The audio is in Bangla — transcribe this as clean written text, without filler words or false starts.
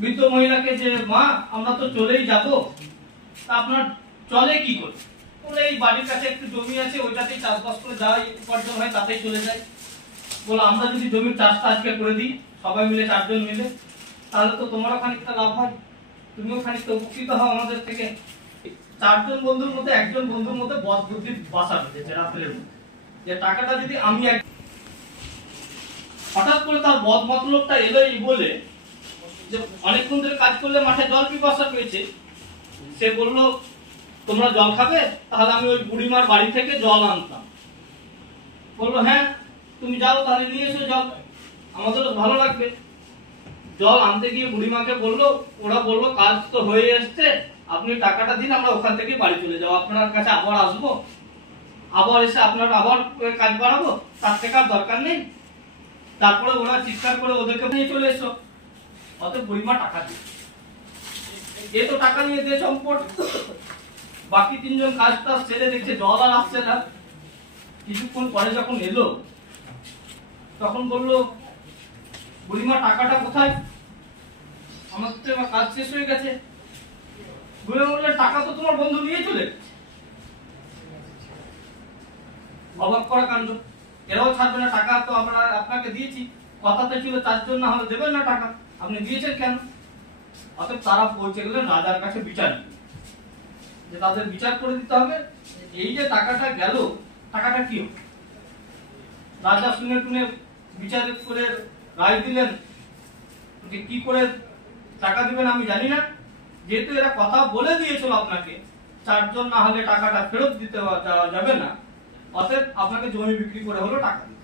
বৃদ্ধ মহিলাকে যে মা আমরা তো চলেই যাব, তা আপনার চলে কি করে? বলে এই বাড়ির কাছে একটু জমি আছে, ওইটাতেই চাষবাস করে যা উপার্জন হয় তাতেই চলে যায়। বলে আমরা যদি জমির চাষটা আজকে করে দিই সবাই মিলে, 4 জন মিলে, তাহলে তো তোমারও খানিকটা লাভ হয়, তুমিও খানিকটা উপকৃত হও আমাদের থেকে। 4 জন বন্ধুর মধ্যে একজন বন্ধুর মধ্যে বদ বুদ্ধি বাসা বেঁধেছে রাত্রের মধ্যে, যে টাকাটা যদি আমি হঠাৎ করে তার বদ মতলবটা এলো এই বলে যে অনেকক্ষণ ধরে কাজ করলে মাঠে জল পিপাসা পেয়েছে। সে বলল তোমরা জল খাবে, তাহলে আমি ওই বুড়িমার বাড়ি থেকে জল আনতাম। বললো হ্যাঁ তুমি যাও, তাহলে নিয়ে এসো জল, আমাদেরও ভালো লাগবে। জল আনতে গিয়ে বুড়িমাকে বললো, ওরা বললো কাজ তো হয়ে এসছে, আপনি টাকাটা দিন, আমরা ওখান থেকে বাড়ি চলে যাবো, আপনার কাছে আবার আসবো, আবার এসে আপনার আবার কাজ বাড়াবো, তার থেকে আর দরকার নেই। তারপরে ওরা চিৎকার করে ওদেরকে নিয়ে চলে এসো। অতএব বুড়িমা টাকা দিল, এ তো টাকা নিয়ে দিয়ে চম্পট। বাকি 3 জন কাজটা ছেড়ে দেখছে জল আর আসছে না। কিছুক্ষণ পরে যখন এলো তখন বললো বুড়িমা টাকাটা কোথায়, আমার তো কাজ শেষ হয়ে গেছে। বুড়িমা বললেন টাকা তো তোমার বন্ধু নিয়ে চলে গেছে। অবাক করা কাণ্ড, এরাও ছাড়বে না, টাকা তো আমরা আপনাকে দিয়েছি, কথাতে ছিল 4 জন না হলে দেবেন না টাকা, আপনি দিয়েছেন কেন? অতএব তারা পৌঁছে গেলেন রাজার কাছে বিচার, যে তাদের বিচার করে দিতে হবে, এই যে টাকাটা গেল টাকাটা কি হবে। রাজা শুনে টুনে বিচার করে রায় দিলেন যে কি করে টাকা দিবেন আমি জানি না, যেহেতু এরা কথা বলে দিয়েছিল আপনাকে 4 জন না হলে টাকাটা ফেরত দিতে যাবে না, অতএব আপনাকে জমি বিক্রি করে হলো টাকা দিতে।